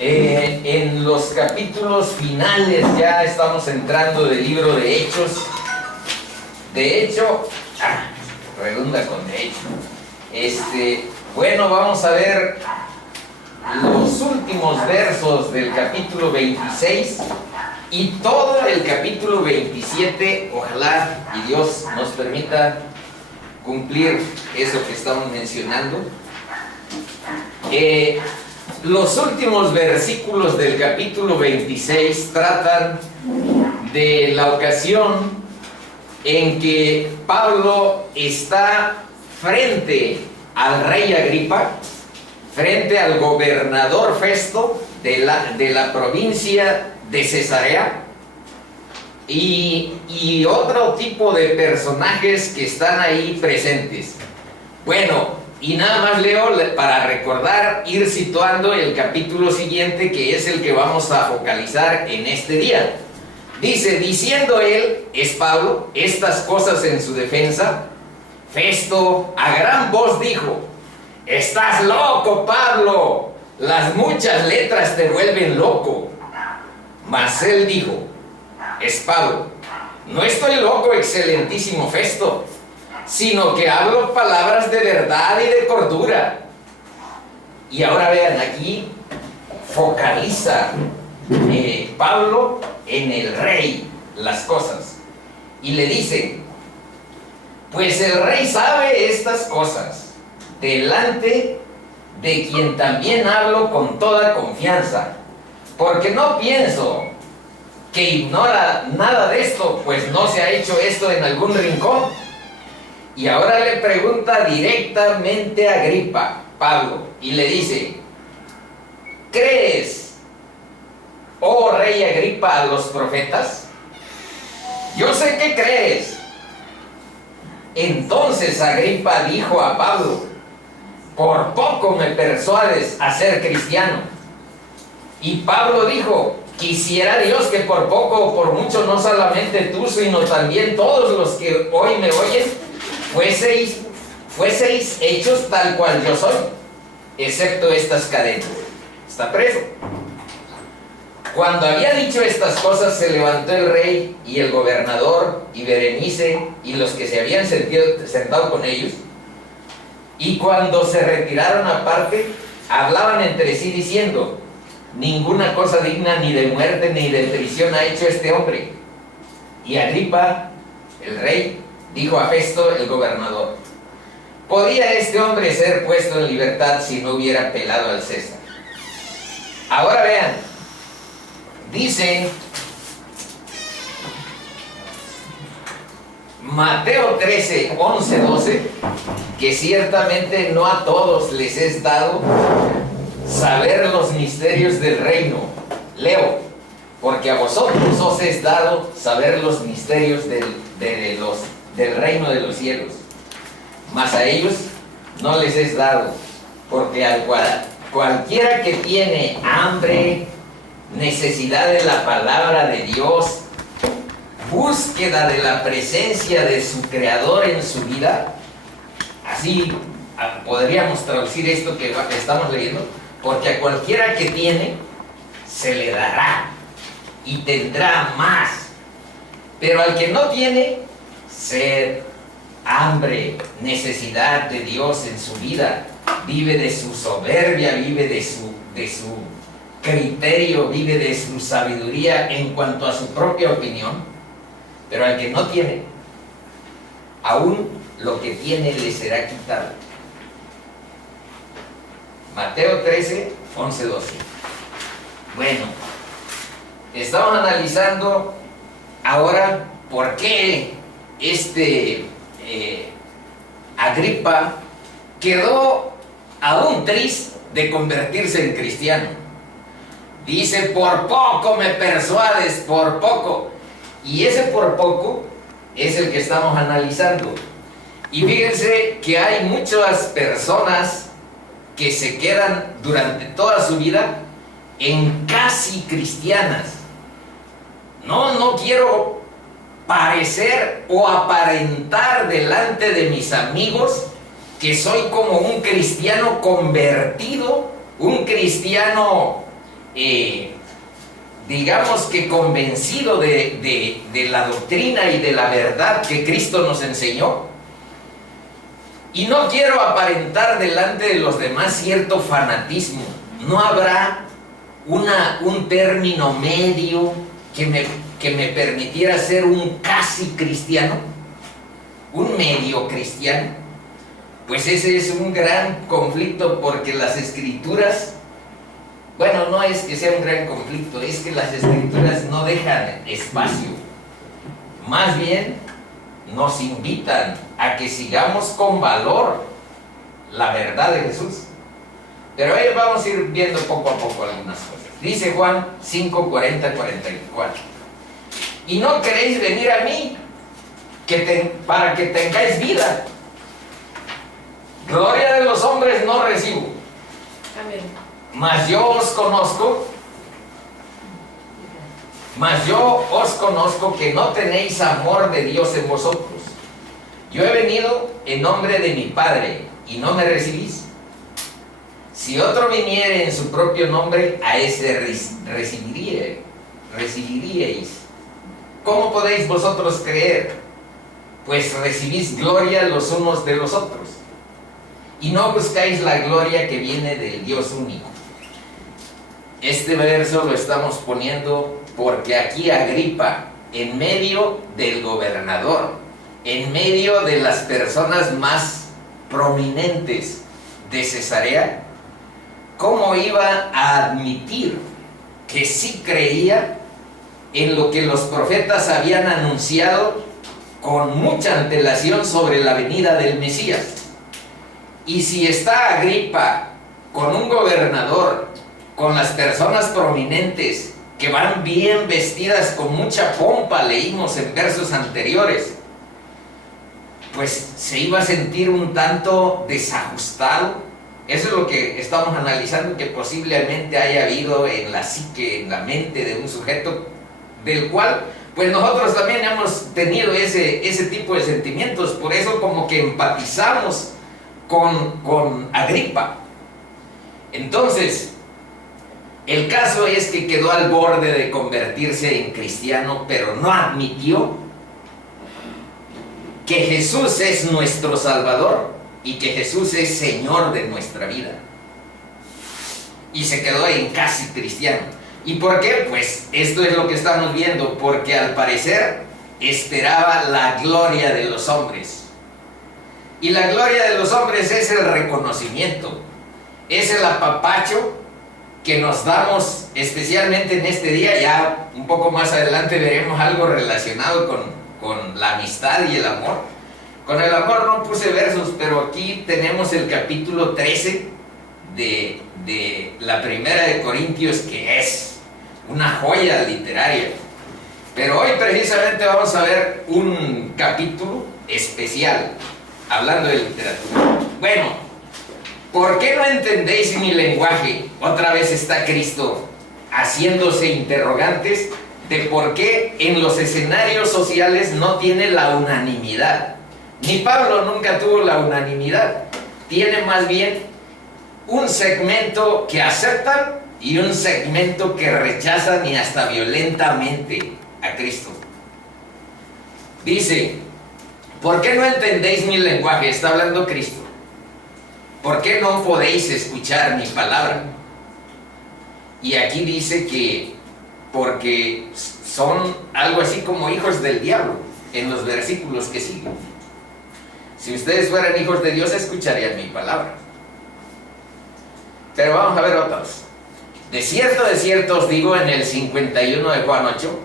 En los capítulos finales ya estamos entrando del libro de Hechos. De hecho, redunda con de hecho. Bueno, vamos a ver los últimos versos del capítulo 26 y todo el capítulo 27. Ojalá y Dios nos permita cumplir eso que estamos mencionando. Los últimos versículos del capítulo 26 tratan de la ocasión en que Pablo está frente al rey Agripa, frente al gobernador Festo de la provincia de Cesarea y otro tipo de personajes que están ahí presentes. Bueno, y nada más leo para recordar, ir situando el capítulo siguiente, que es el que vamos a focalizar en este día. Dice: diciendo él, es Pablo, estas cosas en su defensa, Festo a gran voz dijo: estás loco, Pablo, las muchas letras te vuelven loco. Mas él dijo: es Pablo, no estoy loco, excelentísimo Festo, sino que hablo palabras de verdad y de cordura. Y ahora vean, aquí focaliza Pablo en el rey las cosas. Y le dice: pues el rey sabe estas cosas, delante de quien también hablo con toda confianza, porque no pienso que ignora nada de esto, pues no se ha hecho esto en algún rincón. Y ahora le pregunta directamente a Agripa, Pablo, y le dice: ¿crees, oh rey Agripa, a los profetas? Yo sé que crees. Entonces Agripa dijo a Pablo: por poco me persuades a ser cristiano. Y Pablo dijo: quisiera Dios que por poco o por mucho, no solamente tú, sino también todos los que hoy me oyen, fueseis hechos tal cual yo soy, excepto estas cadenas. Está preso. Cuando había dicho estas cosas, se levantó el rey y el gobernador y Berenice y los que se habían sentado con ellos, y cuando se retiraron aparte, hablaban entre sí diciendo: ninguna cosa digna ni de muerte ni de prisión ha hecho este hombre. Y Agripa, el rey, dijo a Festo, el gobernador: ¿podía este hombre ser puesto en libertad si no hubiera apelado al César? Ahora vean, dice Mateo 13, 11, 12, que ciertamente no a todos les es dado saber los misterios del reino. Leo: porque a vosotros os es dado saber los misterios del reino de los cielos, mas a ellos no les es dado, porque cualquiera que tiene hambre, necesidad de la palabra de Dios, búsqueda de la presencia de su Creador en su vida, así podríamos traducir esto que estamos leyendo, porque a cualquiera que tiene, se le dará y tendrá más. Pero al que no tiene, sed, hambre, necesidad de Dios en su vida, vive de su soberbia, vive de su criterio, vive de su sabiduría en cuanto a su propia opinión. Pero al que no tiene, aún lo que tiene le será quitado. Mateo 13, 11, 12. Bueno, estamos analizando ahora por qué Agripa quedó aún triste de convertirse en cristiano. Dice: por poco me persuades, por poco. Y ese por poco es el que estamos analizando. Y fíjense que hay muchas personas que se quedan durante toda su vida en casi cristianas. No quiero parecer o aparentar delante de mis amigos que soy como un cristiano convertido, un cristiano digamos que convencido de la doctrina y de la verdad que Cristo nos enseñó. Y no quiero aparentar delante de los demás cierto fanatismo. No habrá un término medio que me permitiera ser un casi cristiano, un medio cristiano. Pues ese es un gran conflicto, porque las Escrituras, bueno, no es que sea un gran conflicto, es que las Escrituras no dejan espacio. Más bien nos invitan a que sigamos con valor la verdad de Jesús. Pero ahí vamos a ir viendo poco a poco algunas cosas. Dice Juan 5, 40, 44. Y no queréis venir a mí para que tengáis vida. Gloria de los hombres no recibo. Amén. Mas yo os conozco que no tenéis amor de Dios en vosotros. Yo he venido en nombre de mi Padre y no me recibís. Si otro viniere en su propio nombre, a ese recibiríais. ¿Cómo podéis vosotros creer? Pues recibís gloria los unos de los otros, y no buscáis la gloria que viene del Dios único. Este verso lo estamos poniendo porque aquí Agripa, en medio del gobernador, en medio de las personas más prominentes de Cesarea, ¿cómo iba a admitir que sí creía en lo que los profetas habían anunciado con mucha antelación sobre la venida del Mesías? Y si está Agripa con un gobernador, con las personas prominentes que van bien vestidas con mucha pompa, leímos en versos anteriores, pues se iba a sentir un tanto desajustado. Eso es lo que estamos analizando, que posiblemente haya habido en la psique, en la mente de un sujeto, del cual pues nosotros también hemos tenido ese tipo de sentimientos. Por eso como que empatizamos con Agripa. Entonces, el caso es que quedó al borde de convertirse en cristiano, pero no admitió que Jesús es nuestro Salvador y que Jesús es Señor de nuestra vida. Y se quedó en casi cristiano. ¿Y por qué? Pues esto es lo que estamos viendo, porque al parecer esperaba la gloria de los hombres. Y la gloria de los hombres es el reconocimiento, es el apapacho que nos damos especialmente en este día. Ya un poco más adelante veremos algo relacionado con la amistad y el amor. Con el amor no puse versos, pero aquí tenemos el capítulo 13 de la primera de Corintios, que es una joya literaria. Pero hoy precisamente vamos a ver un capítulo especial, hablando de literatura. Bueno, ¿por qué no entendéis mi lenguaje? Otra vez está Cristo haciéndose interrogantes de por qué en los escenarios sociales no tiene la unanimidad. Ni Pablo nunca tuvo la unanimidad. Tiene más bien un segmento que aceptan y un segmento que rechazan, y hasta violentamente, a Cristo. Dice: ¿por qué no entendéis mi lenguaje? Está hablando Cristo. ¿Por qué no podéis escuchar mi palabra? Y aquí dice que porque son algo así como hijos del diablo, en los versículos que siguen. Si ustedes fueran hijos de Dios, escucharían mi palabra. Pero vamos a ver otros. De cierto os digo, en el 51 de Juan 8,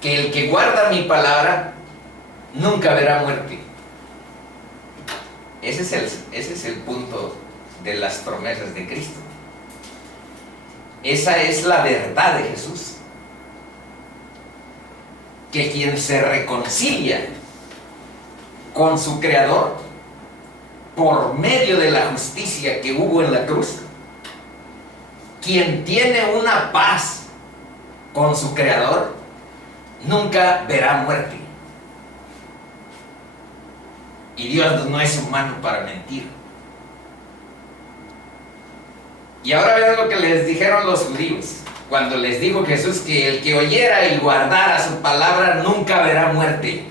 que el que guarda mi palabra nunca verá muerte. Ese es el punto de las promesas de Cristo. Esa es la verdad de Jesús. Que quien se reconcilia con su Creador por medio de la justicia que hubo en la cruz, quien tiene una paz con su Creador, nunca verá muerte. Y Dios no es humano para mentir. Y ahora vean lo que les dijeron los judíos cuando les dijo Jesús que el que oyera y guardara su palabra nunca verá muerte.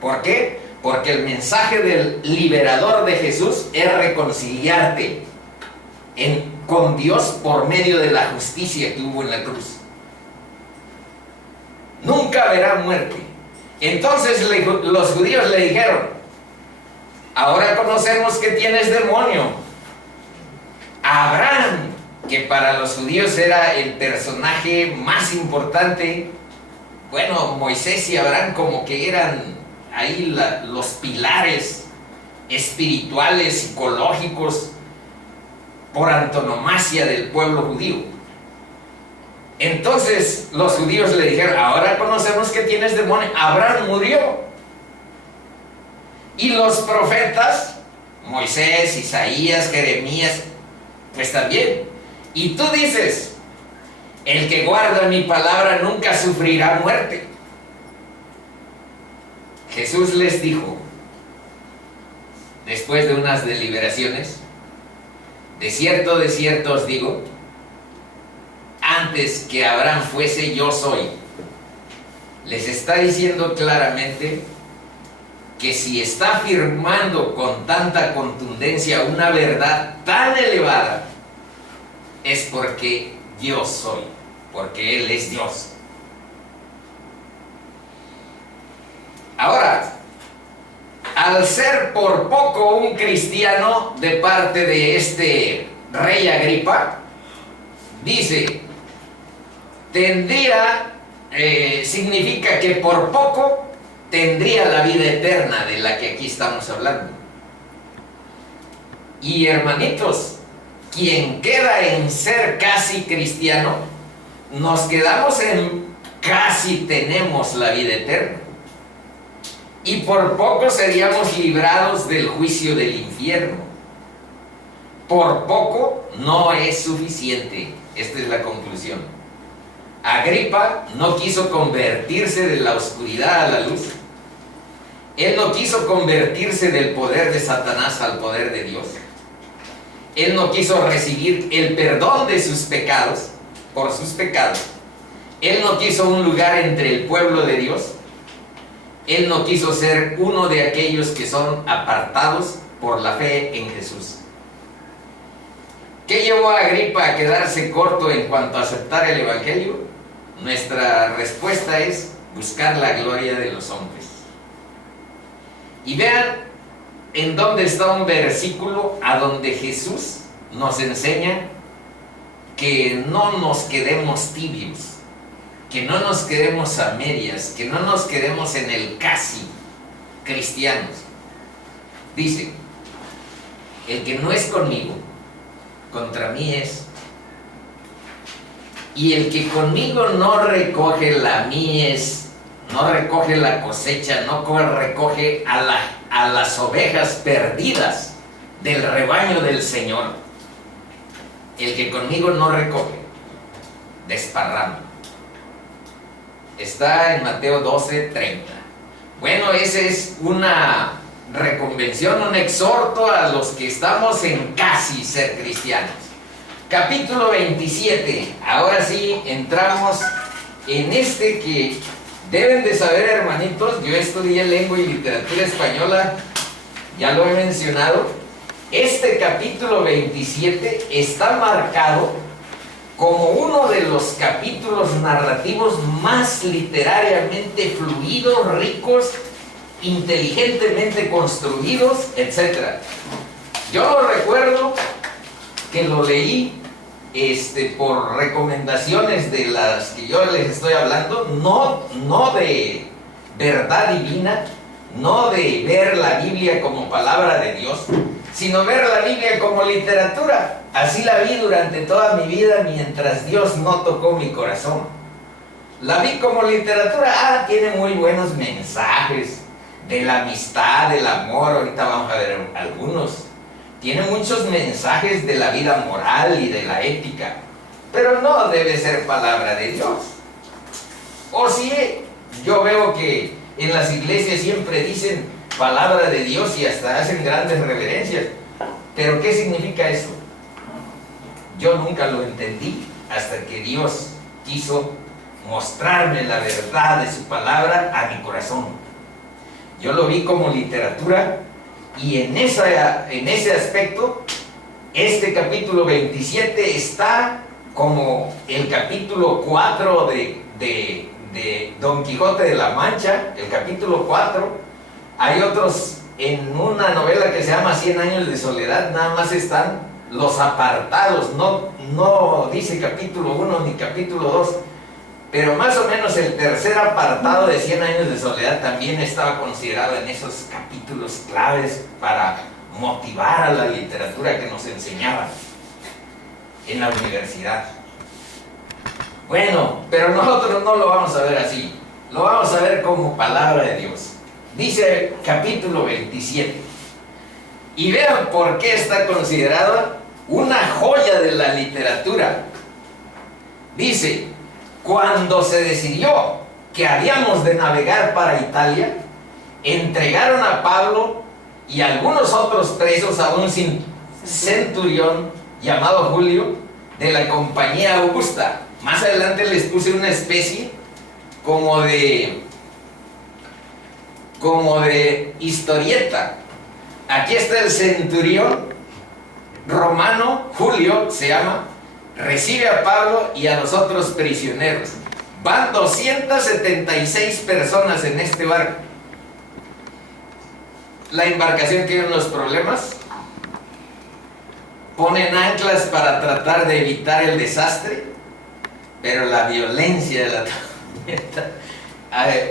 ¿Por qué? Porque el mensaje del liberador de Jesús es reconciliarte con Dios por medio de la justicia que hubo en la cruz. Nunca verá muerte. Entonces los judíos le dijeron: ahora conocemos que tienes demonio. Abraham, que para los judíos era el personaje más importante, bueno, Moisés y Abraham como que eran ahí los pilares espirituales, psicológicos, por antonomasia del pueblo judío. Entonces los judíos le dijeron: ahora conocemos que tienes demonio. Abraham murió. Y los profetas, Moisés, Isaías, Jeremías, pues también. Y tú dices: el que guarda mi palabra nunca sufrirá muerte. Jesús les dijo, después de unas deliberaciones: de cierto os digo, antes que Abraham fuese, yo soy. Les está diciendo claramente que si está afirmando con tanta contundencia una verdad tan elevada, es porque yo soy, porque Él es Dios. Ahora, al ser por poco un cristiano de parte de este rey Agripa, dice, significa que por poco tendría la vida eterna de la que aquí estamos hablando. Y hermanitos, quien queda en ser casi cristiano, nos quedamos en casi tenemos la vida eterna. Y por poco seríamos librados del juicio del infierno. Por poco no es suficiente. Esta es la conclusión. Agripa no quiso convertirse de la oscuridad a la luz. Él no quiso convertirse del poder de Satanás al poder de Dios. Él no quiso recibir el perdón de sus pecados, por sus pecados. Él no quiso un lugar entre el pueblo de Dios. Él no quiso ser uno de aquellos que son apartados por la fe en Jesús. ¿Qué llevó a Agripa a quedarse corto en cuanto a aceptar el Evangelio? Nuestra respuesta es buscar la gloria de los hombres. Y vean en dónde está un versículo a donde Jesús nos enseña que no nos quedemos tibios, que no nos quedemos a medias, que no nos quedemos en el casi cristianos. Dice: el que no es conmigo, contra mí es. Y el que conmigo no recoge la mies, no recoge la cosecha, no recoge a las ovejas perdidas del rebaño del Señor. El que conmigo no recoge, desparrama. Está en Mateo 12:30. Bueno, esa es una reconvención, un exhorto a los que estamos en casi ser cristianos. Capítulo 27. Ahora sí entramos en este que deben de saber, hermanitos. Yo estudié lengua y literatura española, ya lo he mencionado. Este capítulo 27 está marcado como uno de los capítulos narrativos más literariamente fluidos, ricos, inteligentemente construidos, etc. Yo lo recuerdo que lo leí por recomendaciones de las que yo les estoy hablando, no de verdad divina, no de ver la Biblia como palabra de Dios, sino ver la Biblia como literatura. Así la vi durante toda mi vida mientras Dios no tocó mi corazón. La vi como literatura. Tiene muy buenos mensajes de la amistad, del amor. Ahorita vamos a ver algunos. Tiene muchos mensajes de la vida moral y de la ética, pero no debe ser palabra de Dios. O sí, yo veo que en las iglesias siempre dicen palabra de Dios y hasta hacen grandes reverencias. ¿Pero qué significa eso? Yo nunca lo entendí hasta que Dios quiso mostrarme la verdad de su palabra a mi corazón. Yo lo vi como literatura, y en ese aspecto, este capítulo 27 está como el capítulo 4 de Don Quijote de la Mancha, el capítulo 4. Hay otros en una novela que se llama 100 años de soledad, nada más están los apartados, no dice capítulo 1 ni capítulo 2, pero más o menos el tercer apartado de 100 años de soledad también estaba considerado en esos capítulos claves para motivar a la literatura que nos enseñaban en la universidad. Bueno, pero nosotros no lo vamos a ver así, lo vamos a ver como palabra de Dios. Dice capítulo 27, y vean por qué está considerada una joya de la literatura. Dice: cuando se decidió que habíamos de navegar para Italia, entregaron a Pablo y algunos otros presos a un centurión llamado Julio, de la compañía Augusta. Más adelante les puse una especie como de historieta. Aquí está el centurión romano, Julio se llama, recibe a Pablo y a los otros prisioneros. Van 276 personas en este barco. La embarcación tiene unos problemas, ponen anclas para tratar de evitar el desastre, pero la violencia de la tormenta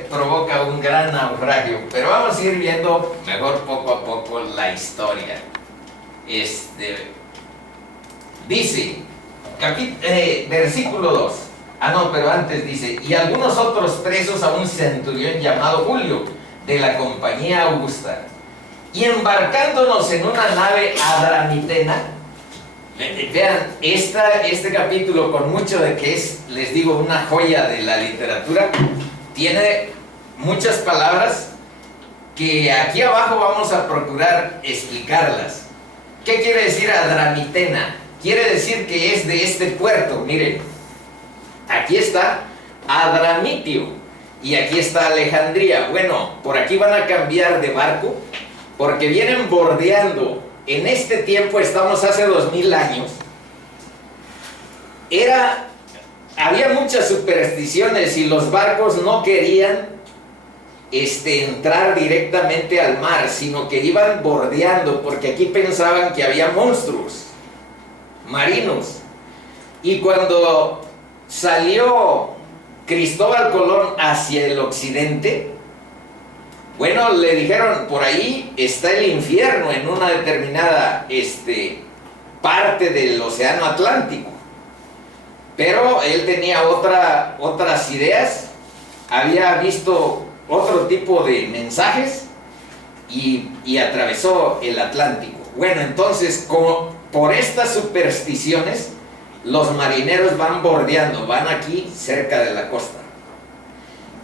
provoca un gran naufragio. Pero vamos a ir viendo mejor poco a poco la historia. Dice versículo 2. Pero antes dice: y algunos otros presos a un centurión llamado Julio, de la compañía Augusta, y embarcándonos en una nave adramitena. Vean, este capítulo, con mucho de que es, les digo, una joya de la literatura, tiene muchas palabras que aquí abajo vamos a procurar explicarlas. ¿Qué quiere decir adramitena? Quiere decir que es de este puerto. Miren, aquí está Adramitio y aquí está Alejandría. Bueno, por aquí van a cambiar de barco porque vienen bordeando. En este tiempo, estamos hace 2000 años, había muchas supersticiones y los barcos no querían entrar directamente al mar, sino que iban bordeando, porque aquí pensaban que había monstruos marinos. Y cuando salió Cristóbal Colón hacia el occidente, bueno, le dijeron: por ahí está el infierno, en una determinada parte del océano Atlántico. Pero él tenía otras ideas, había visto otro tipo de mensajes y atravesó el Atlántico. Bueno, entonces, por estas supersticiones, los marineros van bordeando, van aquí cerca de la costa.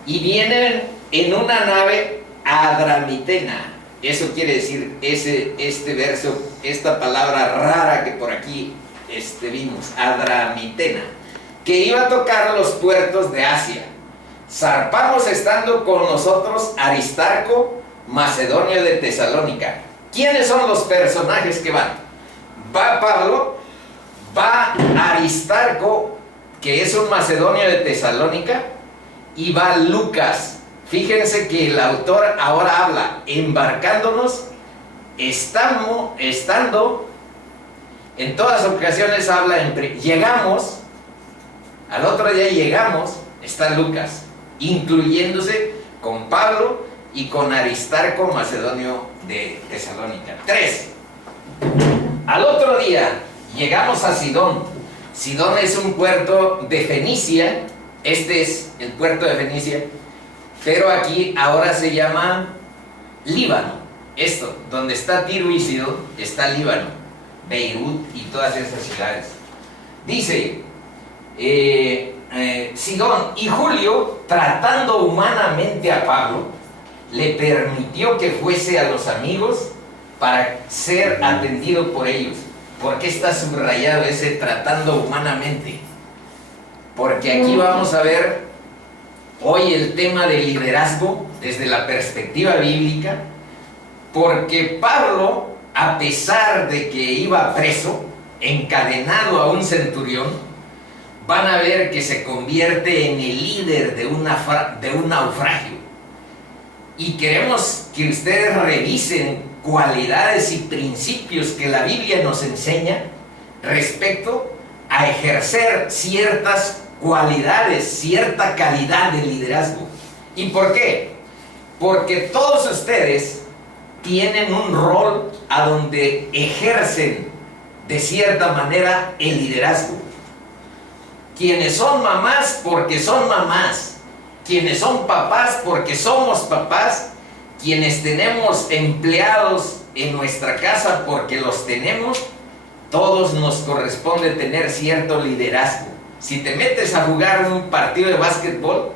Y vienen en una nave adramitena. Eso quiere decir este verso, esta palabra rara que por aquí vimos, adramitena, que iba a tocar los puertos de Asia. Zarpamos estando con nosotros Aristarco, macedonio de Tesalónica. ¿Quiénes son los personajes que van? Va Pablo, va Aristarco, que es un macedonio de Tesalónica, y va Lucas. Fíjense que el autor ahora habla embarcándonos, estando, en todas ocasiones habla llegamos, al otro día llegamos, está Lucas, incluyéndose con Pablo y con Aristarco, macedonio de Tesalónica. 3. Al otro día llegamos a Sidón. Sidón es un puerto de Fenicia, este es el puerto de Fenicia, pero aquí ahora se llama Líbano. Esto, donde está Tiro y Sidón, está Líbano, Beirut y todas esas ciudades. Dice Sidón, y Julio, tratando humanamente a Pablo, le permitió que fuese a los amigos para ser atendido por ellos, ¿Por qué está subrayado ese tratando humanamente? Porque aquí vamos a ver hoy el tema del liderazgo desde la perspectiva bíblica, porque Pablo, a pesar de que iba preso, encadenado a un centurión, van a ver que se convierte en el líder de un naufragio. Y queremos que ustedes revisen cualidades y principios que la Biblia nos enseña respecto a ejercer ciertas cualidades, cierta calidad de liderazgo. ¿Y por qué? Porque todos ustedes tienen un rol a donde ejercen de cierta manera el liderazgo. Quienes son mamás porque son mamás, quienes son papás porque somos papás, quienes tenemos empleados en nuestra casa porque los tenemos, todos nos corresponde tener cierto liderazgo. Si te metes a jugar un partido de básquetbol,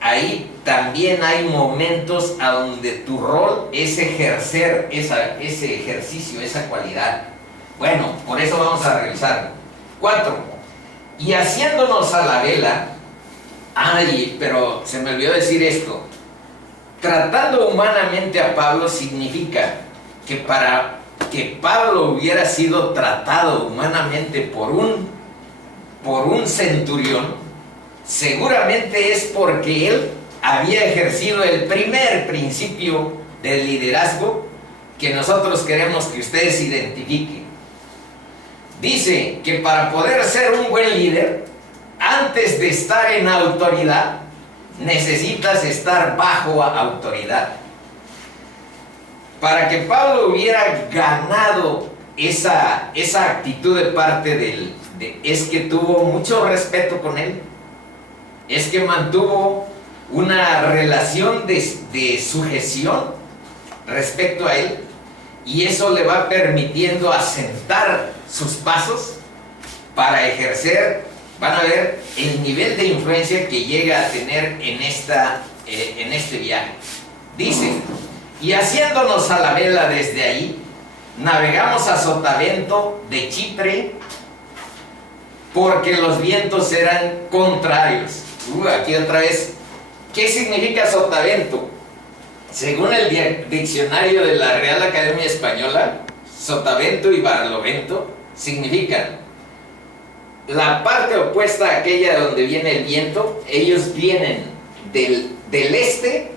ahí también hay momentos a donde tu rol es ejercer ese ejercicio, esa cualidad. Bueno, por eso vamos a revisarlo. 4. Y haciéndonos a la vela, pero se me olvidó decir esto. Tratando humanamente a Pablo significa que para que Pablo hubiera sido tratado humanamente por un centurión, seguramente es porque él había ejercido el primer principio del liderazgo que nosotros queremos que ustedes identifiquen. Dice que para poder ser un buen líder, antes de estar en autoridad, necesitas estar bajo autoridad. Para que Pablo hubiera ganado esa actitud de parte es que tuvo mucho respeto con él, es que mantuvo una relación de sujeción respecto a él, y eso le va permitiendo asentar sus pasos para ejercer, van a ver el nivel de influencia que llega a tener en este viaje. Dice, y haciéndonos a la vela desde ahí, navegamos a sotavento de Chipre, porque los vientos eran contrarios. Aquí otra vez, ¿qué significa sotavento? Según el diccionario de la Real Academia Española, sotavento y barlovento significan la parte opuesta a aquella donde viene el viento. Ellos vienen del este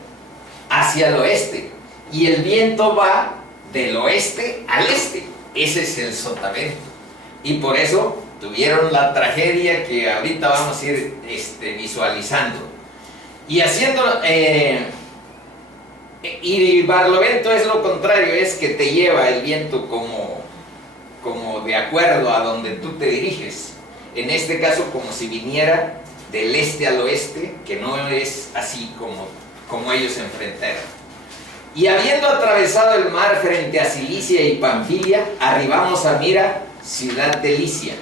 hacia el oeste, y el viento va del oeste al este. Ese es el sotavento, y por eso tuvieron la tragedia que ahorita vamos a ir visualizando. Y haciendo y barlovento es lo contrario, es que te lleva el viento como de acuerdo a donde tú te diriges. En este caso, como si viniera del este al oeste, que no es así como ellos se enfrentaron. Y habiendo atravesado el mar frente a Cilicia y Panfilia, arribamos a Mira, ciudad de Licia.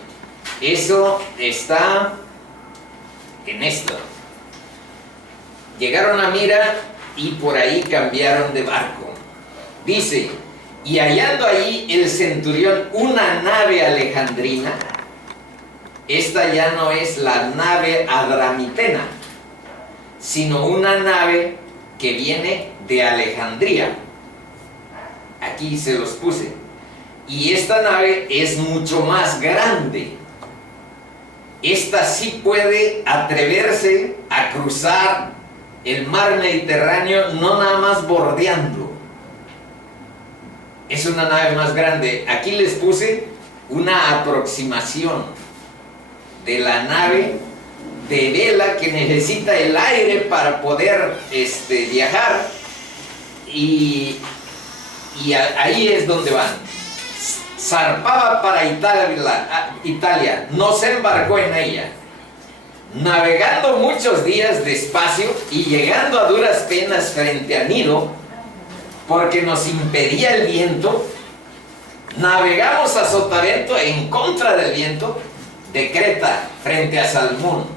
Eso está en esto. Llegaron a Mira y por ahí cambiaron de barco. Dice, y hallando ahí el centurión una nave alejandrina. Esta ya no es la nave adramitena, sino una nave que viene de Alejandría. Aquí se los puse. Y esta nave es mucho más grande. Esta sí puede atreverse a cruzar el mar Mediterráneo, no nada más bordeando. Es una nave más grande. Aquí les puse una aproximación de la nave de vela que necesita el aire para poder viajar, y ahí es donde van. Zarpaba para Italia, no se embarcó en ella, navegando muchos días despacio y llegando a duras penas frente a Nido, porque nos impedía el viento. Navegamos a Sotavento en contra del viento de Creta frente a Salmón,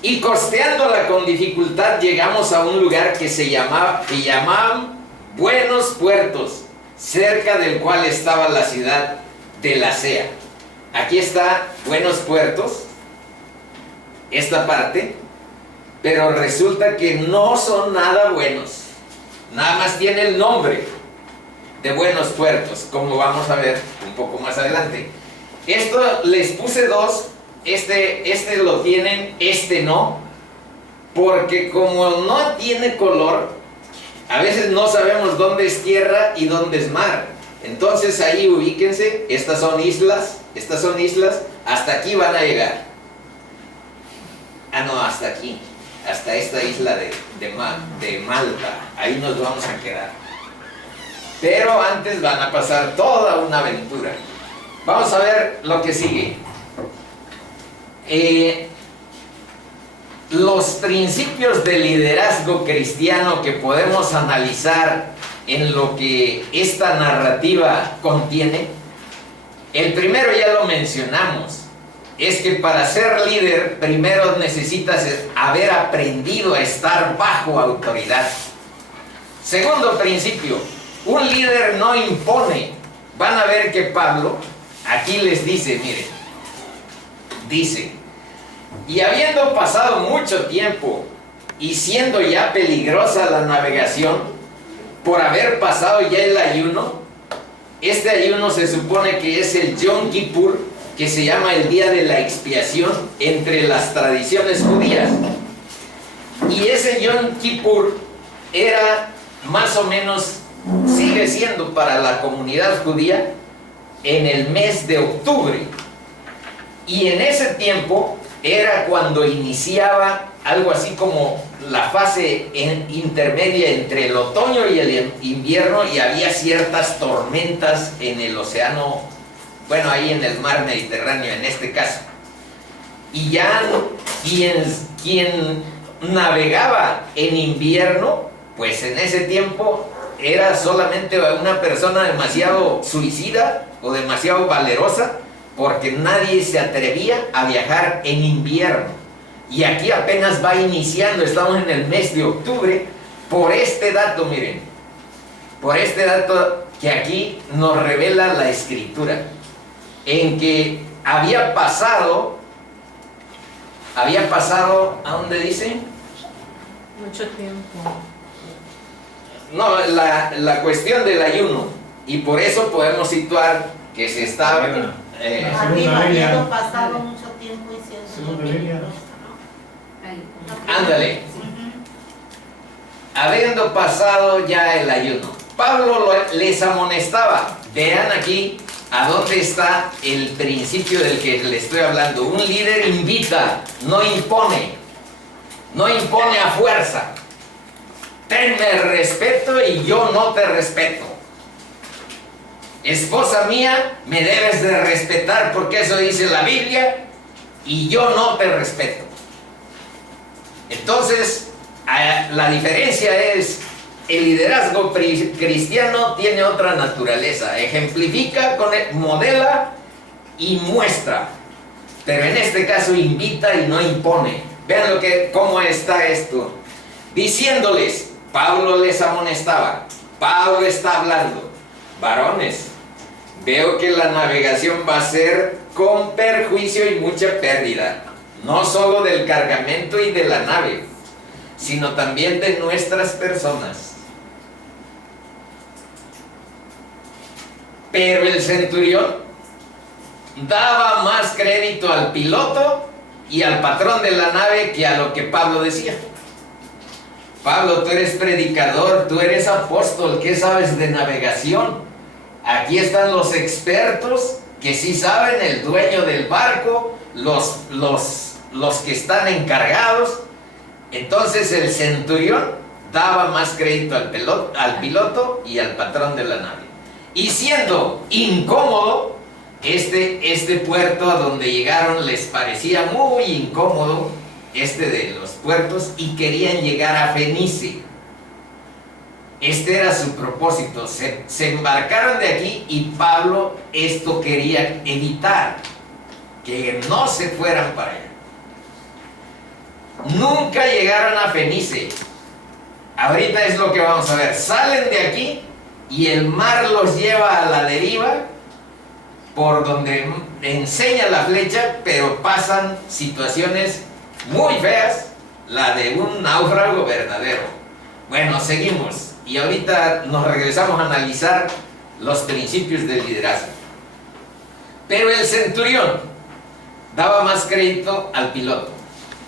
y costeándola con dificultad llegamos a un lugar que llamaban Buenos Puertos, cerca del cual estaba la ciudad de Lasea. Aquí está Buenos Puertos, esta parte, pero resulta que no son nada buenos. Nada más tiene el nombre de Buenos Puertos, como vamos a ver un poco más adelante. Esto les puse dos, este lo tienen, este no, porque como no tiene color, a veces no sabemos dónde es tierra y dónde es mar. Entonces ahí ubíquense, estas son islas, hasta aquí van a llegar. Ah, no, hasta aquí, hasta esta isla de Malta, ahí nos vamos a quedar. Pero antes van a pasar toda una aventura. Vamos a ver lo que sigue. Los principios de liderazgo cristiano que podemos analizar en lo que esta narrativa contiene, el primero ya lo mencionamos, es que para ser líder primero necesitas haber aprendido a estar bajo autoridad. Segundo principio, un líder no impone. Van a ver que Pablo aquí les dice, miren, dice: y habiendo pasado mucho tiempo y siendo ya peligrosa la navegación, por haber pasado ya el ayuno, este ayuno se supone que es el Yom Kippur, que se llama el día de la expiación entre las tradiciones judías. Y ese Yom Kippur era más o menos, sigue siendo para la comunidad judía, en el mes de octubre. Y en ese tiempo era cuando iniciaba algo así como la fase intermedia entre el otoño y el invierno, y había ciertas tormentas en el océano, bueno, ahí en el mar Mediterráneo en este caso. Y ya quien navegaba en invierno, pues en ese tiempo era solamente una persona demasiado suicida o demasiado valerosa, porque nadie se atrevía a viajar en invierno. Y aquí apenas va iniciando, estamos en el mes de octubre, por este dato, miren, por este dato que aquí nos revela la Escritura, en que había pasado, ¿a dónde dice? Mucho tiempo. No, la cuestión del ayuno, y por eso podemos situar que se está... Arriba, habiendo pasado mucho tiempo y siendo peligroso, ¿no? Ándale. Habiendo pasado ya el ayuno, Pablo les amonestaba. Vean aquí a dónde está el principio del que les estoy hablando. Un líder invita, no impone. No impone a fuerza. Tenme respeto y yo no te respeto. Esposa mía, me debes de respetar porque eso dice la Biblia y yo no te respeto. Entonces, la diferencia es, el liderazgo cristiano tiene otra naturaleza. Ejemplifica, modela y muestra. Pero en este caso invita y no impone. Vean cómo está esto. Diciéndoles, Pablo les amonestaba. Pablo está hablando. Varones, veo que la navegación va a ser con perjuicio y mucha pérdida, no solo del cargamento y de la nave, sino también de nuestras personas. Pero el centurión daba más crédito al piloto y al patrón de la nave que a lo que Pablo decía. Pablo, tú eres predicador, tú eres apóstol, ¿qué sabes de navegación? Aquí están los expertos que sí saben, el dueño del barco, los que están encargados. Entonces el centurión daba más crédito al piloto y al patrón de la nave. Y siendo incómodo, este puerto a donde llegaron les parecía muy incómodo, de los puertos, y querían llegar a Fenice. Este era su propósito. Se embarcaron de aquí y Pablo esto quería evitar, que no se fueran para allá. Nunca llegaron a Fenice. Ahorita es lo que vamos a ver. Salen de aquí y el mar los lleva a la deriva por donde enseña la flecha, pero pasan situaciones muy feas, la de un náufrago verdadero. Bueno, seguimos y ahorita nos regresamos a analizar los principios del liderazgo. Pero el centurión daba más crédito al piloto,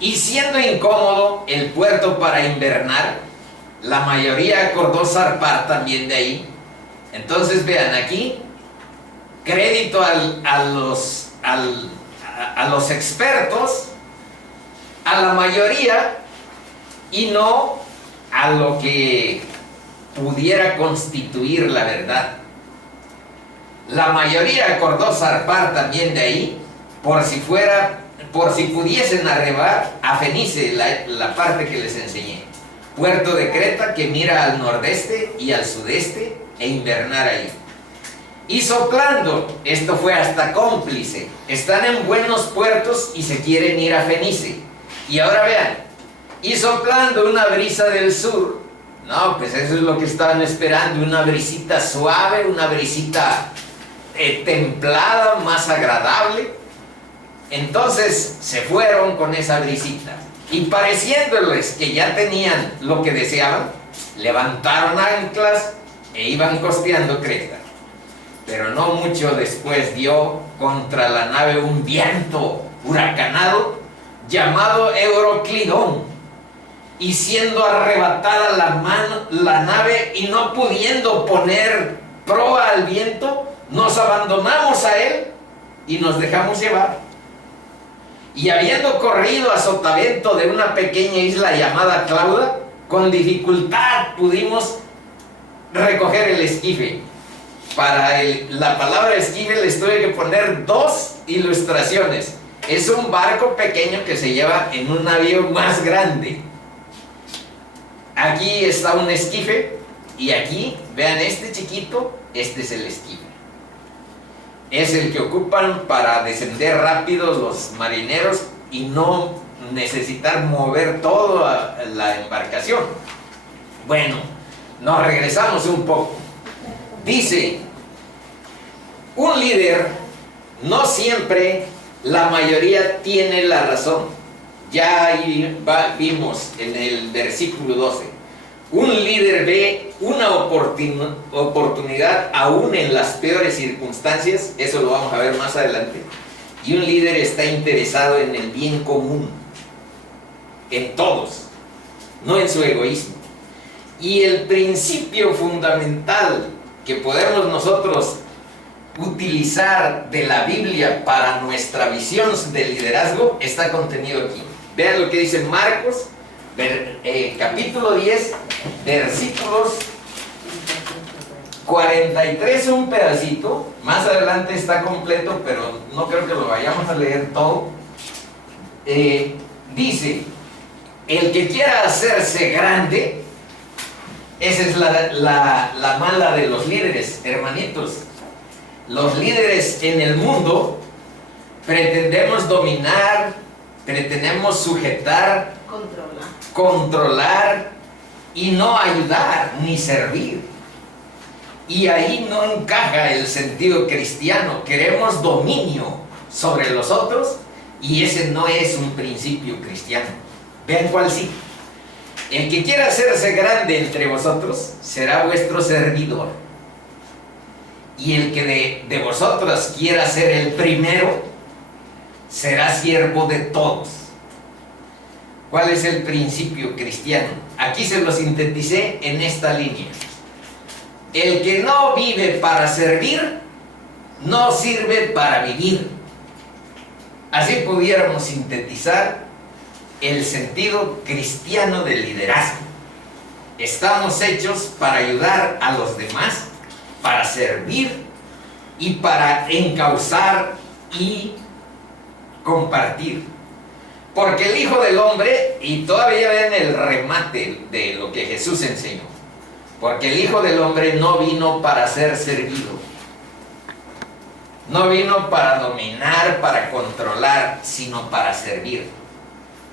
y siendo incómodo el puerto para invernar, la mayoría acordó zarpar también de ahí. Entonces vean aquí, crédito a los expertos, a la mayoría, y no a lo que pudiera constituir la verdad. La mayoría acordó zarpar también de ahí, por si pudiesen arribar a Fenice, la parte que les enseñé, puerto de Creta que mira al nordeste y al sudeste, e invernar ahí. Y soplando, esto fue hasta cómplice, están en buenos puertos y se quieren ir a Fenice. Y ahora vean, y soplando una brisa del sur, no, pues eso es lo que estaban esperando, una brisita suave, una brisita templada, más agradable. Entonces se fueron con esa brisita, y pareciéndoles que ya tenían lo que deseaban, levantaron anclas e iban costeando Creta. Pero no mucho después dio contra la nave un viento huracanado llamado Euroclidón, y siendo arrebatada la nave y no pudiendo poner proa al viento, nos abandonamos a él y nos dejamos llevar. Y habiendo corrido a sotavento de una pequeña isla llamada Clauda, con dificultad pudimos recoger el esquife. Para la palabra esquife les tuve que poner dos ilustraciones. Es un barco pequeño que se lleva en un navío más grande. Aquí está un esquife, y aquí, vean este chiquito, este es el esquife. Es el que ocupan para descender rápido los marineros y no necesitar mover toda la embarcación. Bueno, nos regresamos un poco. Dice, un líder, no siempre la mayoría tiene la razón. Ya ahí vimos en el versículo 12. Un líder ve una oportunidad aún en las peores circunstancias, eso lo vamos a ver más adelante. Y un líder está interesado en el bien común, en todos, no en su egoísmo. Y el principio fundamental que podemos nosotros utilizar de la Biblia para nuestra visión de liderazgo está contenido aquí. Vean lo que dice Marcos, capítulo 10, versículos 43, un pedacito. Más adelante está completo, pero no creo que lo vayamos a leer todo. Dice, el que quiera hacerse grande, esa es la mala de los líderes, hermanitos. Los líderes en el mundo pretendemos dominar, pretendemos sujetar, controlar y no ayudar ni servir. Y ahí no encaja el sentido cristiano. Queremos dominio sobre los otros, y ese no es un principio cristiano. Vean cuál sí. El que quiera hacerse grande entre vosotros será vuestro servidor. Y el que de vosotros quiera ser el primero será siervo de todos. ¿Cuál es el principio cristiano? Aquí se lo sinteticé en esta línea. El que no vive para servir, no sirve para vivir. Así pudiéramos sintetizar el sentido cristiano del liderazgo. Estamos hechos para ayudar a los demás, para servir y para encauzar y compartir. Porque el Hijo del Hombre, y todavía ven el remate de lo que Jesús enseñó, porque el Hijo del Hombre no vino para ser servido, no vino para dominar, para controlar, sino para servir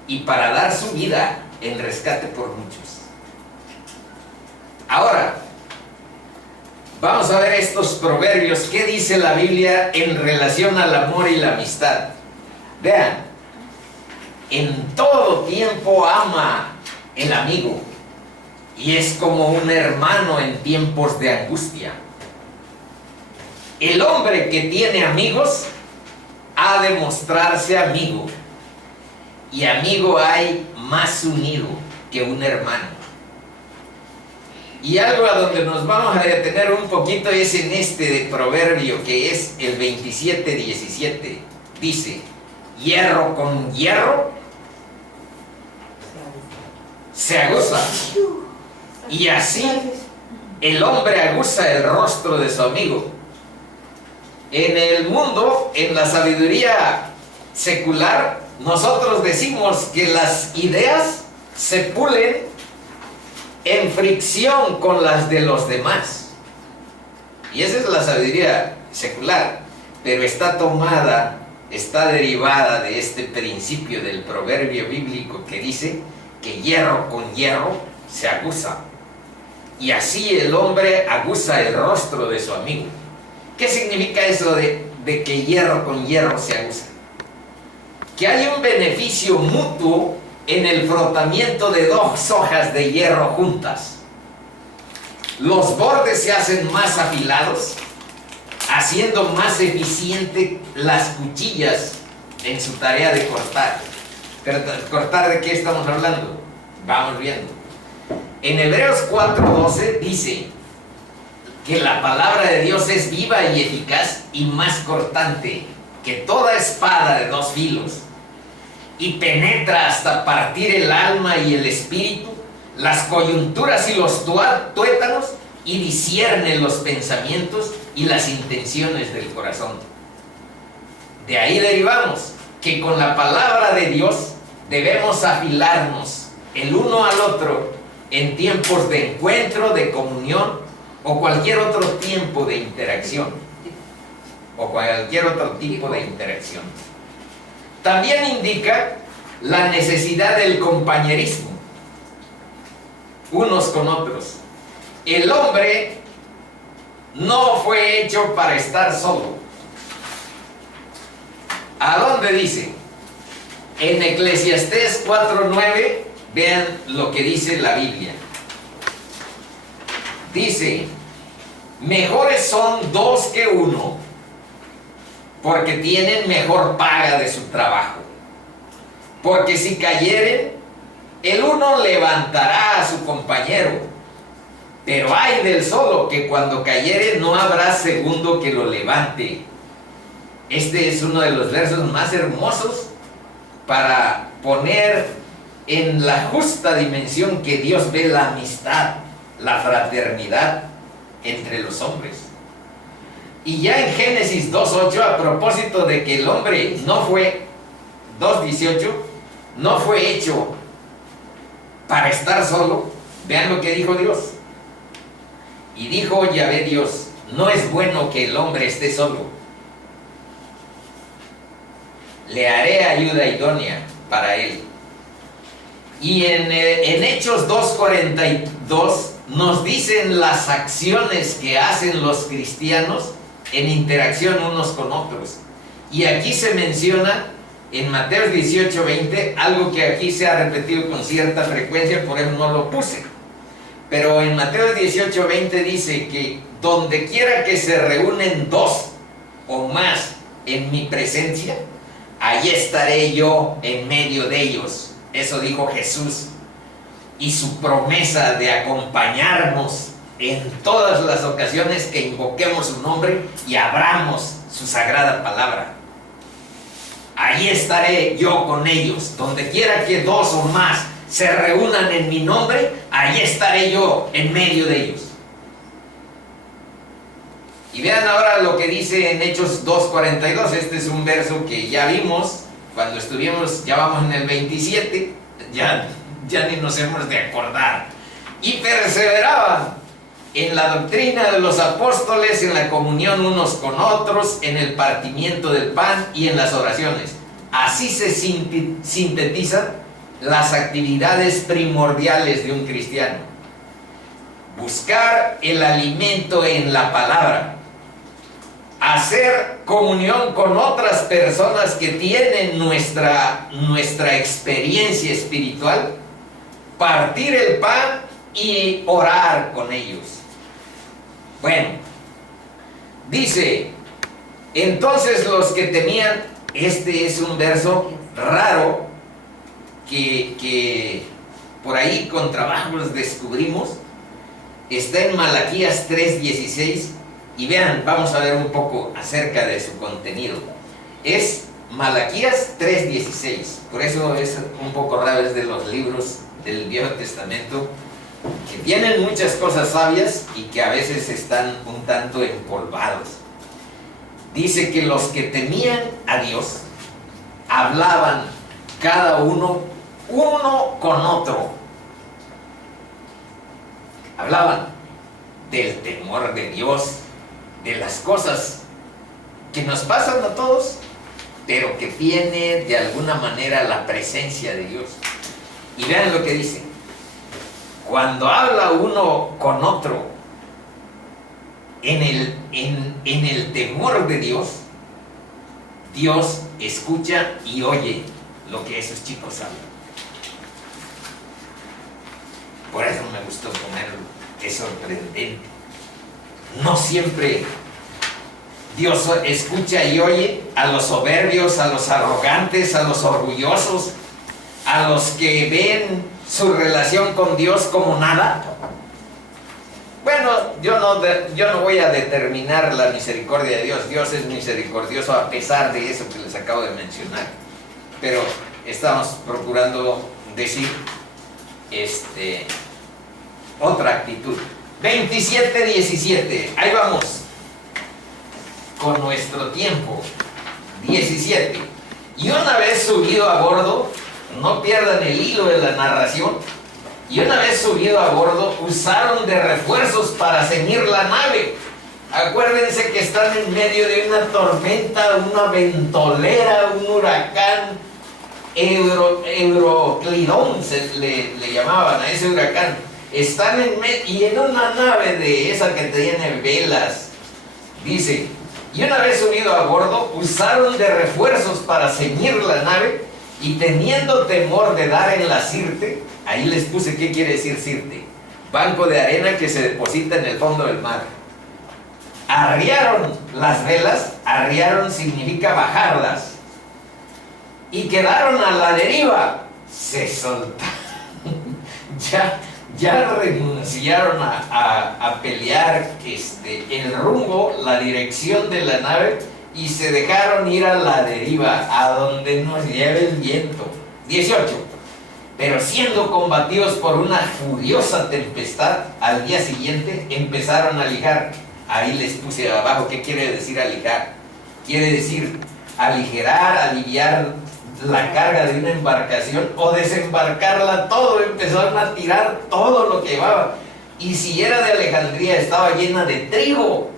y para dar su vida en rescate por muchos. Ahora, Vamos a ver estos proverbios. ¿Qué dice la Biblia en relación al amor y la amistad? Vean, en todo tiempo ama el amigo y es como un hermano en tiempos de angustia. El hombre que tiene amigos ha de mostrarse amigo, y amigo hay más unido que un hermano. Y algo a donde nos vamos a detener un poquito es en este proverbio, que es el 27:17. Dice: hierro con hierro se aguza, y así el hombre aguza el rostro de su amigo. En el mundo, en la sabiduría secular, nosotros decimos que las ideas se pulen en fricción con las de los demás. Y esa es la sabiduría secular, pero está tomada, está derivada de este principio del proverbio bíblico que dice que hierro con hierro se aguza, y así el hombre aguza el rostro de su amigo. ¿Qué significa eso de que hierro con hierro se aguza? Que hay un beneficio mutuo en el frotamiento de dos hojas de hierro juntas. Los bordes se hacen más afilados, haciendo más eficiente las cuchillas en su tarea de cortar. Pero ¿cortar de qué estamos hablando? Vamos viendo. En Hebreos 4:12 dice que la palabra de Dios es viva y eficaz y más cortante que toda espada de dos filos, y penetra hasta partir el alma y el espíritu, las coyunturas y los tuétanos, y discierne los pensamientos y las intenciones del corazón. De ahí derivamos que con la palabra de Dios debemos afilarnos el uno al otro en tiempos de encuentro, de comunión, o cualquier otro tiempo de interacción, o cualquier otro tipo de interacción. También indica la necesidad del compañerismo unos con otros. El hombre no fue hecho para estar solo. ¿A dónde dice? En Eclesiastés 4:9, vean lo que dice la Biblia. Dice: mejores son dos que uno, porque tienen mejor paga de su trabajo. Porque si cayeren, el uno levantará a su compañero. Pero ay del solo, que cuando cayere no habrá segundo que lo levante. Este es uno de los versos más hermosos para poner en la justa dimensión que Dios ve la amistad, la fraternidad entre los hombres. Y ya en Génesis 2:8, a propósito de que el hombre no fue, 2:18, no fue hecho para estar solo, vean lo que dijo Dios. Y dijo Yahvé Dios: no es bueno que el hombre esté solo, le haré ayuda idónea para él. Y en Hechos 2:42 nos dicen las acciones que hacen los cristianos en interacción unos con otros. Y aquí se menciona en Mateo 18:20 algo que aquí se ha repetido con cierta frecuencia, por eso no lo puse. Pero en Mateo 18:20 dice que donde quiera que se reúnen dos o más en mi presencia, allí estaré yo en medio de ellos. Eso dijo Jesús. Y su promesa de acompañarnos en todas las ocasiones que invoquemos su nombre y abramos su sagrada palabra. Allí estaré yo con ellos. Donde quiera que dos o más se reúnan en mi nombre, allí estaré yo en medio de ellos. Y vean ahora lo que dice en Hechos 2:42. Este es un verso que ya vimos cuando estuvimos, ya vamos en el 27, ya ni nos hemos de acordar. Y perseveraban en la doctrina de los apóstoles, en la comunión unos con otros, en el partimiento del pan y en las oraciones. Así se sintetizan las actividades primordiales de un cristiano. buscar el alimento en la palabra, hacer comunión con otras personas que tienen nuestra experiencia espiritual, partir el pan y orar con ellos. Bueno, dice, entonces los que temían, este es un verso raro que por ahí con trabajos descubrimos, está en Malaquías 3:16, y vean, vamos a ver un poco acerca de su contenido. Es Malaquías 3:16, por eso es un poco raro, es de los libros del Viejo Testamento que tienen muchas cosas sabias y que a veces están un tanto empolvados. Dice que los que temían a Dios hablaban cada uno con otro. Hablaban del temor de Dios, de las cosas que nos pasan a todos, pero que tiene de alguna manera la presencia de Dios. Y vean lo que dice: cuando habla uno con otro en el temor de Dios, Dios escucha y oye lo que esos chicos hablan. Por eso me gustó ponerlo, es sorprendente. No siempre Dios escucha y oye a los soberbios, a los arrogantes, a los orgullosos, a los que ven su relación con Dios como nada. Bueno, yo no voy a determinar la misericordia de Dios. Dios es misericordioso a pesar de eso que les acabo de mencionar. Pero estamos procurando decir otra actitud. 27:17, ahí vamos con nuestro tiempo. 17. Y una vez subido a bordo, no pierdan el hilo de la narración, y una vez subido a bordo, usaron de refuerzos para ceñir la nave. Acuérdense que están en medio de una tormenta, una ventolera, un huracán, Euroclidón le llamaban a ese huracán. Están y en una nave de esa que tiene velas. Dice, y una vez subido a bordo, usaron de refuerzos para ceñir la nave, y teniendo temor de dar en la sirte, ahí les puse qué quiere decir sirte: banco de arena que se deposita en el fondo del mar. Arriaron las velas, arriaron significa bajarlas, y quedaron a la deriva, se soltaron. Ya renunciaron a pelear el rumbo, la dirección de la nave, y se dejaron ir a la deriva, a donde nos lleve el viento. 18. Pero siendo combatidos por una furiosa tempestad, al día siguiente empezaron a lijar. Ahí les puse abajo qué quiere decir alijar. Quiere decir aligerar, aliviar la carga de una embarcación o desembarcarla todo. Empezaron a tirar todo lo que llevaban, y si era de Alejandría estaba llena de trigo,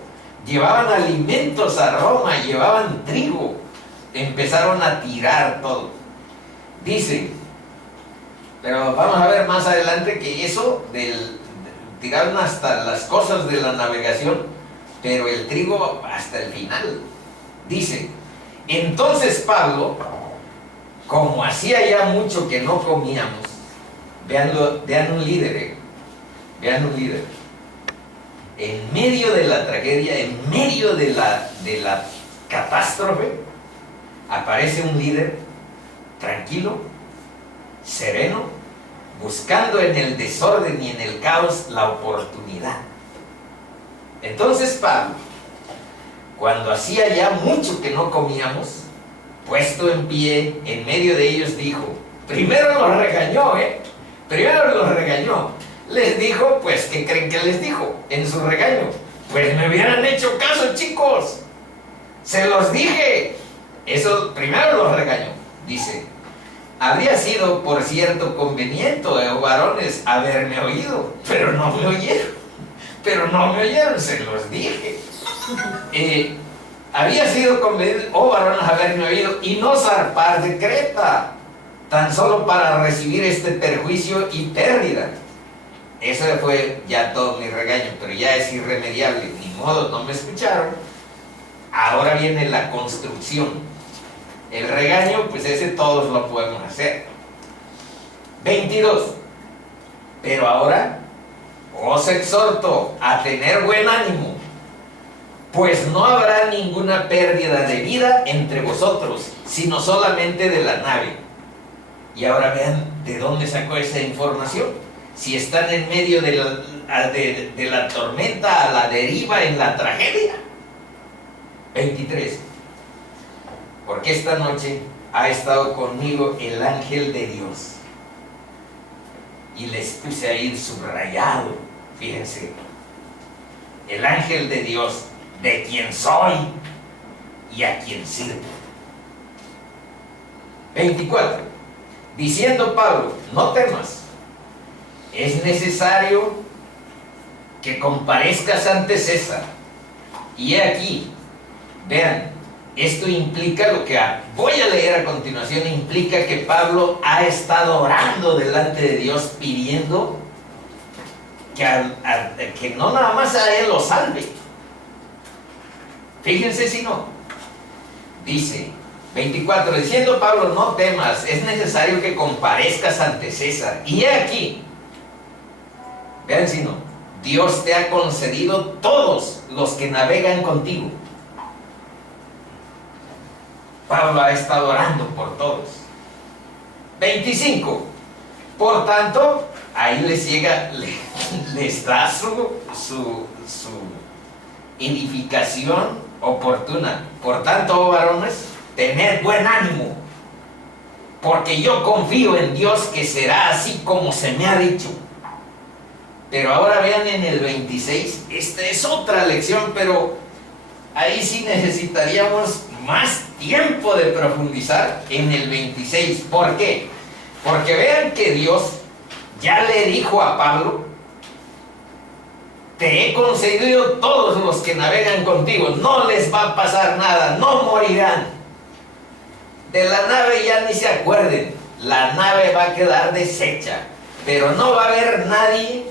llevaban alimentos a Roma, llevaban trigo, empezaron a tirar todo. Dice, pero vamos a ver más adelante que eso tiraron hasta las cosas de la navegación, pero el trigo hasta el final. Dice, entonces Pablo, como hacía ya mucho que no comíamos, vean un líder, vean un líder, en medio de la tragedia, en medio de la catástrofe, aparece un líder tranquilo, sereno, buscando en el desorden y en el caos la oportunidad. Entonces Pablo, cuando hacía ya mucho que no comíamos, puesto en pie en medio de ellos, dijo, primero los regañó, les dijo, pues, ¿qué creen que les dijo en su regaño? Pues me hubieran hecho caso, chicos, se los dije. Eso primero los regañó. Dice, habría sido, por cierto, conveniente, varones, haberme oído, pero no me oyeron, se los dije. Había sido conveniente, varones, haberme oído, y no zarpar de Creta, tan solo para recibir este perjuicio y pérdida. Ese fue ya todo mi regaño, pero ya es irremediable, ni modo, no me escucharon. Ahora viene la construcción. El regaño, pues ese todos lo podemos hacer. 22. Pero ahora os exhorto a tener buen ánimo, pues no habrá ninguna pérdida de vida entre vosotros, sino solamente de la nave. Y ahora vean de dónde sacó esa información. Si están en medio de la tormenta, a la deriva, en la tragedia. 23. Porque esta noche ha estado conmigo el ángel de Dios. Y les puse ahí subrayado, fíjense, el ángel de Dios, de quien soy y a quien sirvo. 24. Diciendo Pablo, no temas, es necesario que comparezcas ante César. Y he aquí, vean, esto implica lo que voy a leer a continuación, implica que Pablo ha estado orando delante de Dios pidiendo que no nada más a él lo salve. Fíjense si no. Dice 24, diciendo Pablo, no temas, es necesario que comparezcas ante César. Y he aquí, vean si no, Dios te ha concedido todos los que navegan contigo. Pablo ha estado orando por todos. 25. Por tanto, ahí les llega, les da su edificación oportuna. Por tanto, oh varones, tened buen ánimo, porque yo confío en Dios que será así como se me ha dicho. Pero ahora vean en el 26, esta es otra lección, pero ahí sí necesitaríamos más tiempo de profundizar en el 26. ¿Por qué? Porque vean que Dios ya le dijo a Pablo, te he concedido todos los que navegan contigo, no les va a pasar nada, no morirán. De la nave ya ni se acuerden, la nave va a quedar deshecha, pero no va a haber nadie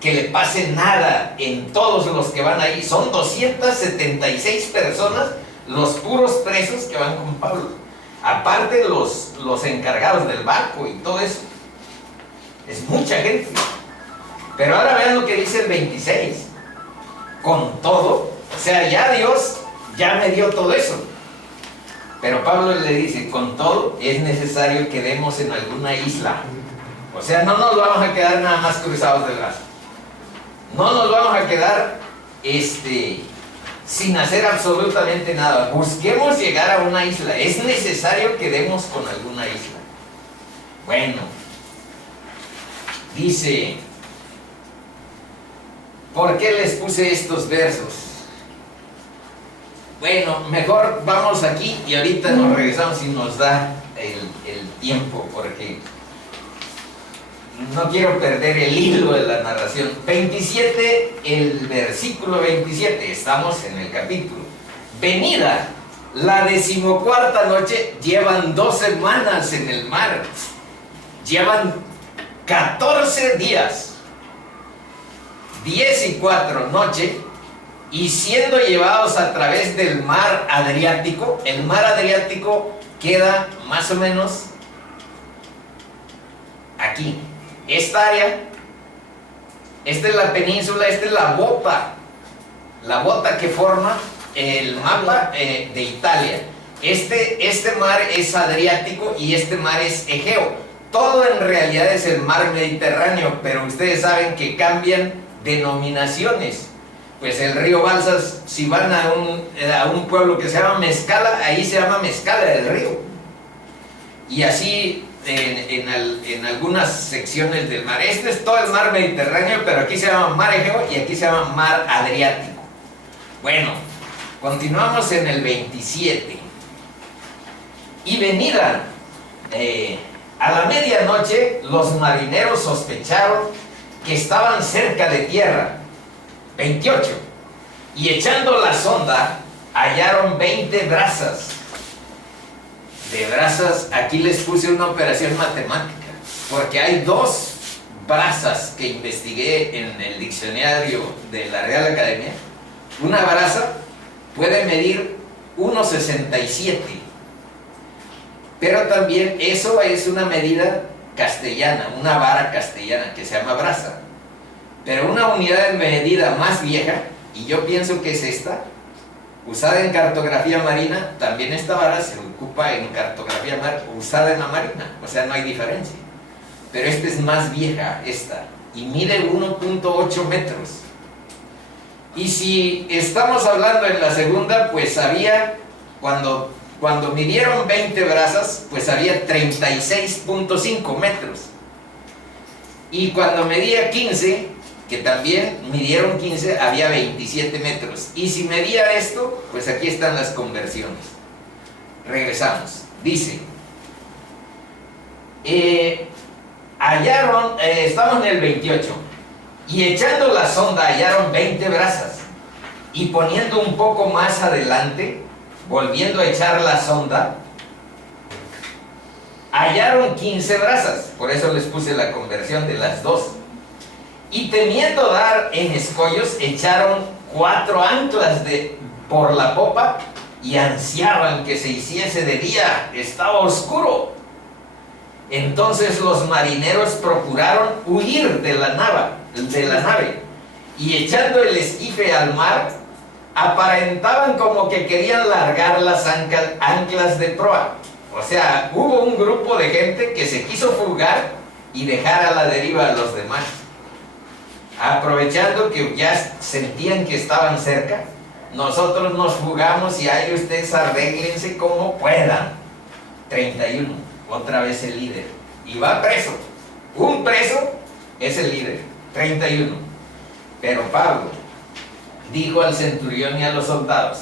que le pase nada en todos los que van ahí. Son 276 personas, los puros presos que van con Pablo, aparte los encargados del barco y todo eso. Es mucha gente. Pero ahora vean lo que dice el 26. Con todo, o sea, ya Dios ya me dio todo eso. Pero Pablo le dice, con todo es necesario que demos en alguna isla. O sea, no nos vamos a quedar nada más cruzados de brazo. No nos vamos a quedar sin hacer absolutamente nada. Busquemos llegar a una isla. Es necesario que demos con alguna isla. Bueno, dice, ¿por qué les puse estos versos? Bueno, mejor vamos aquí y ahorita nos regresamos si nos da el tiempo, porque no quiero perder el hilo de la narración. 27, el versículo 27, estamos en el capítulo. Venida la 14ª noche, llevan 2 semanas en el mar, llevan 14 días, 10 y 4 noches, y siendo llevados a través del mar Adriático. El mar Adriático queda más o menos aquí. Esta área, esta es la península, esta es la bota que forma el mapa de Italia. Este mar es Adriático y este mar es Egeo. Todo en realidad es el mar Mediterráneo, pero ustedes saben que cambian denominaciones. Pues el río Balsas, si van a un pueblo que se llama Mezcala, ahí se llama Mezcala del río. Y así en algunas secciones del mar. Este es todo el mar Mediterráneo, pero aquí se llama mar Egeo y aquí se llama mar Adriático. Bueno, continuamos en el 27. Y venida a la medianoche, los marineros sospecharon que estaban cerca de tierra. 28. Y echando la sonda, hallaron 20 brazas. De brazas, aquí les puse una operación matemática, porque hay dos brazas que investigué en el diccionario de la Real Academia, una braza puede medir 1,67. Pero también eso es una medida castellana, una vara castellana que se llama braza. Pero una unidad de medida más vieja, y yo pienso que es esta, usada en cartografía marina, también esta vara se ocupa en cartografía usada en la marina, o sea, no hay diferencia. Pero esta es más vieja, esta, y mide 1,8 metros. Y si estamos hablando en la segunda, pues había, cuando midieron 20 brazas, pues había 36,5 metros. Y cuando medía 15, que también midieron 15, había 27 metros. Y si medía esto, pues aquí están las conversiones. Regresamos. Dice, hallaron, estamos en el 28, y echando la sonda hallaron 20 brazas, y poniendo un poco más adelante, volviendo a echar la sonda, hallaron 15 brazas. Por eso les puse la conversión de las dos. Y temiendo dar en escollos, echaron 4 anclas por la popa y ansiaban que se hiciese de día, estaba oscuro. Entonces los marineros procuraron huir de la nave, y echando el esquife al mar, aparentaban como que querían largar las anclas de proa. O sea, hubo un grupo de gente que se quiso fugar y dejar a la deriva a los demás. Aprovechando que ya sentían que estaban cerca, nosotros nos fugamos y ahí ustedes arréglense como puedan. 31, otra vez el líder. Y va preso. Un preso es el líder. 31. Pero Pablo dijo al centurión y a los soldados: